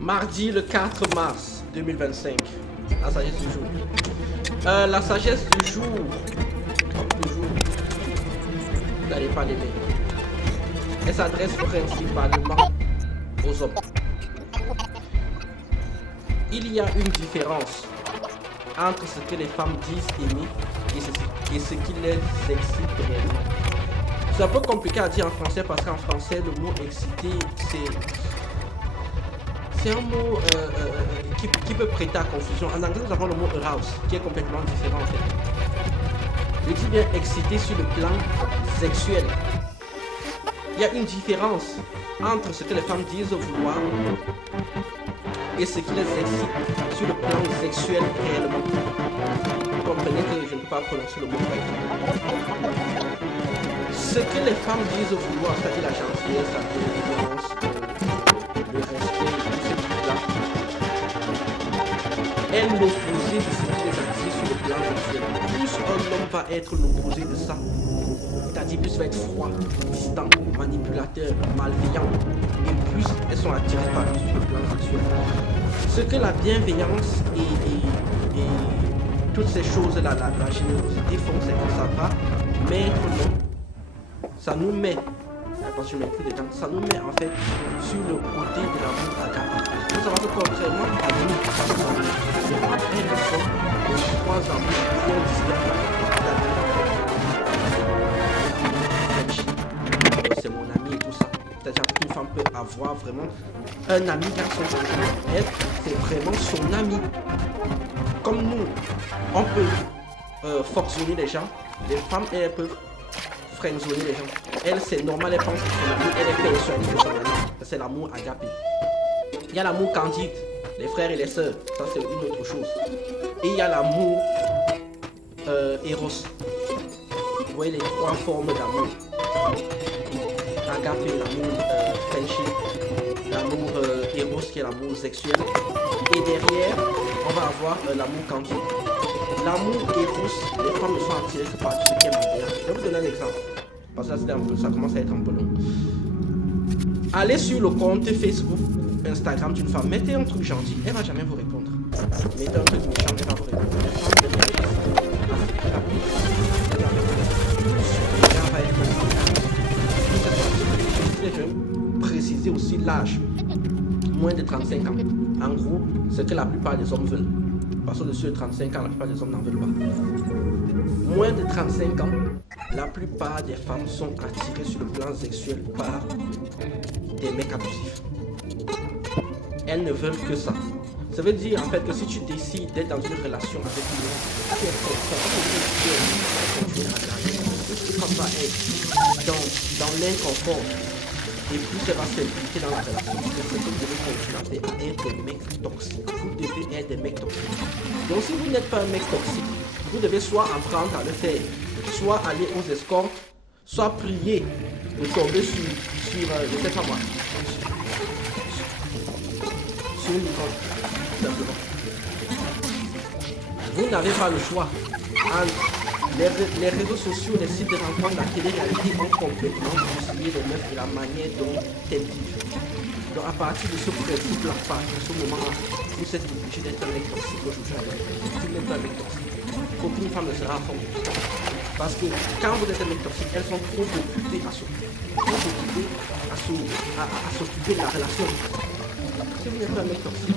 Mardi le 4 mars 2025. La sagesse du jour. La sagesse du jour. Comme toujours. Vous n'allez pas l'aimer. Elle s'adresse principalement aux hommes. Il y a une différence entre ce que les femmes disent aimer et ce qui les excite réellement. C'est un peu compliqué à dire en français parce qu'en français, le mot excité, c'est un mot qui peut prêter à confusion. En anglais, nous avons le mot arouse, qui est complètement différent en fait. Je dis bien excité sur le plan sexuel. Il y a une différence entre ce que les femmes disent vouloir et ce qui les excite sur le plan sexuel réellement. Vous comprenez que je ne peux pas prononcer le mot correctement. Ce que les femmes disent vouloir, c'est-à-dire la gentillesse, la bienveillance, le respect, tout ce truc-là, est l'opposé de ce qui les attire sur le plan sexuel. Plus un homme va être l'opposé de ça, c'est-à-dire plus il va être froid, distant, manipulateur, malveillant, et plus elles sont attirées par lui sur le plan sexuel. Ce que la bienveillance et toutes ces choses-là, la générosité font, c'est que ça va mettre l'homme, ça nous met, parce que je ne mets plus dedans, ça nous met en fait sur le côté de l'amour agape. Il faut savoir que contrairement à nous, elles sont les trois amours bien distincts. C'est mon ami et tout ça. C'est-à-dire qu'une femme peut avoir vraiment un ami garçon. Elle, c'est vraiment son ami. Comme nous, on peut forcener les gens, les femmes, elles peuvent friendzoner les gens. Elle, c'est normal, elle pense que son ami, elle est persuadée que son ami. C'est l'amour agapé. Il y a l'amour candide, les frères et les sœurs, ça c'est une autre chose. Et il y a l'amour Eros. Vous voyez les trois formes d'amour. Agapé, l'amour friendship, l'amour Eros qui est l'amour sexuel. Et derrière, on va avoir l'amour candide. L'amour Eros, les femmes ne sont attirées que par ce qui est malveillant. Je vais vous donner un exemple. Parce que là, ça commence à être un peu long. Allez sur le compte Facebook ou Instagram d'une femme, mettez un truc gentil, elle va jamais vous répondre. Mettez un truc méchant, elle va vous répondre. Les femmes, elles je vais préciser aussi l'âge. Moins de 35 ans. En gros, ce que la plupart des hommes veulent. Parce que au-dessus de 35 ans, la plupart des hommes n'en veulent pas. Moins de 35 ans, la plupart des femmes sont attirées sur le plan sexuel par des mecs abusifs. Elles ne veulent que ça. Ça veut dire en fait que si tu décides d'être dans une relation avec une autre, tu es comme va être dans l'inconfort. Et plus elle va s'impliquer dans la relation, c'est que vous devez continuer à être des mecs toxiques. Vous devez être des mecs toxiques. Donc si vous n'êtes pas un mec toxique, vous devez soit apprendre à le faire, soit aller aux escortes, soit prier de tomber sur je sais pas moi, sur une icône, simplement. Vous n'avez pas le choix. Les réseaux sociaux, les sites de rencontres, la télé-réalité ont complètement bousillé les meufs et la manière dont elles vivent. Donc à partir de ce principe-là, à partir de ce moment-là, vous êtes obligé d'être un mec toxique aujourd'hui. Si vous n'êtes pas un mec toxique, aucune femme ne sera à fond. Parce que quand vous êtes un mec toxique, elles sont trop occupées à s'occuper de la relation. Si vous n'êtes pas un mec toxique,